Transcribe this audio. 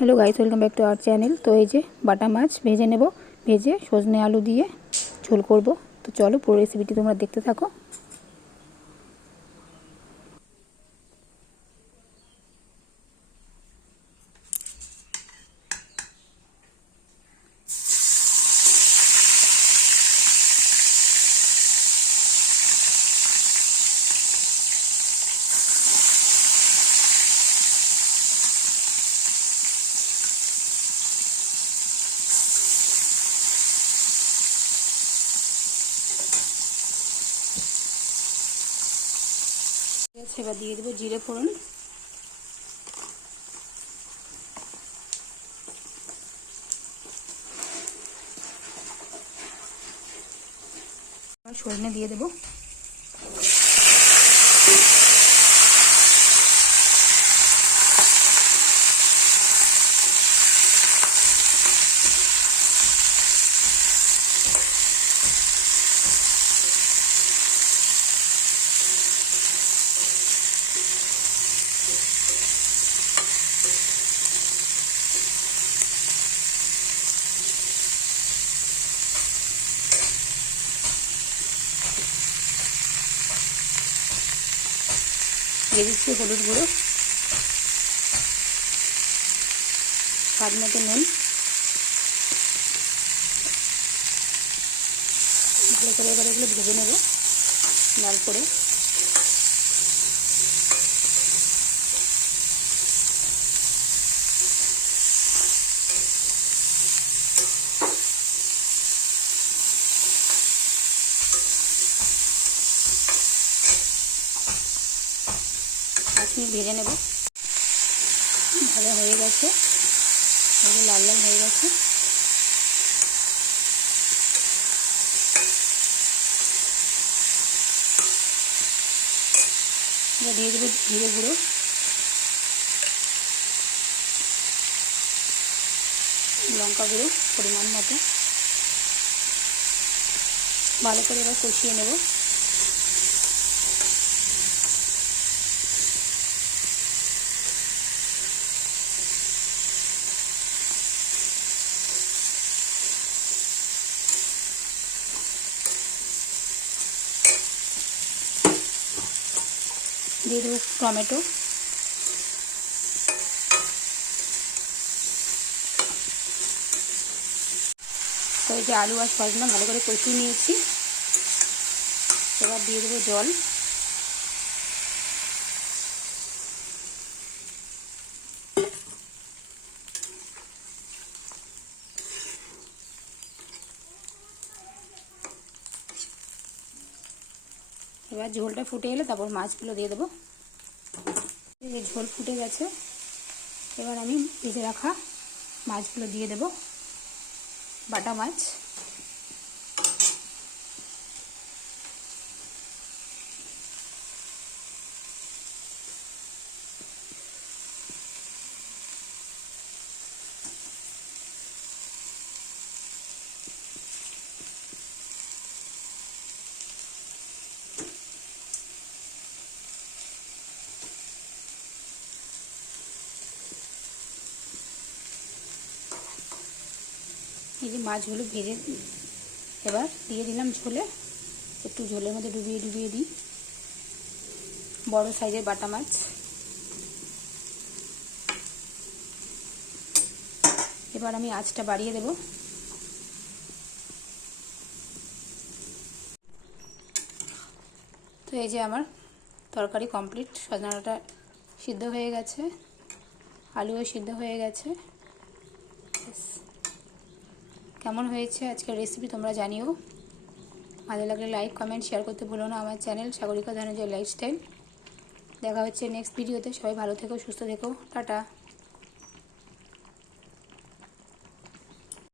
Hello guys, welcome back to our channel. तो ये जे बाटा माछ भेजे नेब, भेजे सजने आलू दिए झोल करब। तो चलो पुरो रेसिपिटी तोमरा देखते थाको। এবার দিয়ে দেবো জিরে ফোড়ন, সজনে দিয়ে দেবো, দিয়ে দিচ্ছি হলুদ গুঁড়ো, স্বাদ মতো নুন, ভালো করে এবার এগুলো ভেজে নেব লাল করে। ভেজে নেব, ভাজা হয়ে গেছে, লাল লাল হয়ে গেছে। এবার দিয়ে দেবো জিরে গুঁড়ো, লঙ্কা গুঁড়ো পরিমাণ মতো, ভালো করে এবার কষিয়ে নেব। দিয়ে দেবো টমেটো, তো এই যে আলু আর সজনা ভালো করে কষিয়ে নিয়েছি। এবার দিয়ে দেবো জল, এবার ঝোলটা ফুটে এলে তারপর মাছগুলো দিয়ে দেবো। এই ঝোল ফুটে গেছে, এবার আমি ভেজে রাখা মাছগুলো দিয়ে দেবো, বাটা মাছ। এই যে মাছগুলো ভেজে এবার দিয়ে দিলাম ঝোলে, একটু ঝোলের মধ্যে ডুবিয়ে ডুবিয়ে দিই। বড় সাইজের বাটা মাছ, এবার আমি আঁচটা বাড়িয়ে দেব। তো এই যে আমার তরকারি কমপ্লিট, সজনাটা সিদ্ধ হয়ে গেছে, আলুও সিদ্ধ হয়ে গেছে। কেমন হয়েছে আজকের রেসিপি তোমরা জানিও। ভালো লাগলে লাইক কমেন্ট শেয়ার করতে ভুলো না আমার চ্যানেল সাগরিকা ধনঞ্জয় লাইফস্টাইল। দেখা হচ্ছে নেক্সট ভিডিওতে। সবাই ভালো থেকো, সুস্থ থেকো, টাটা।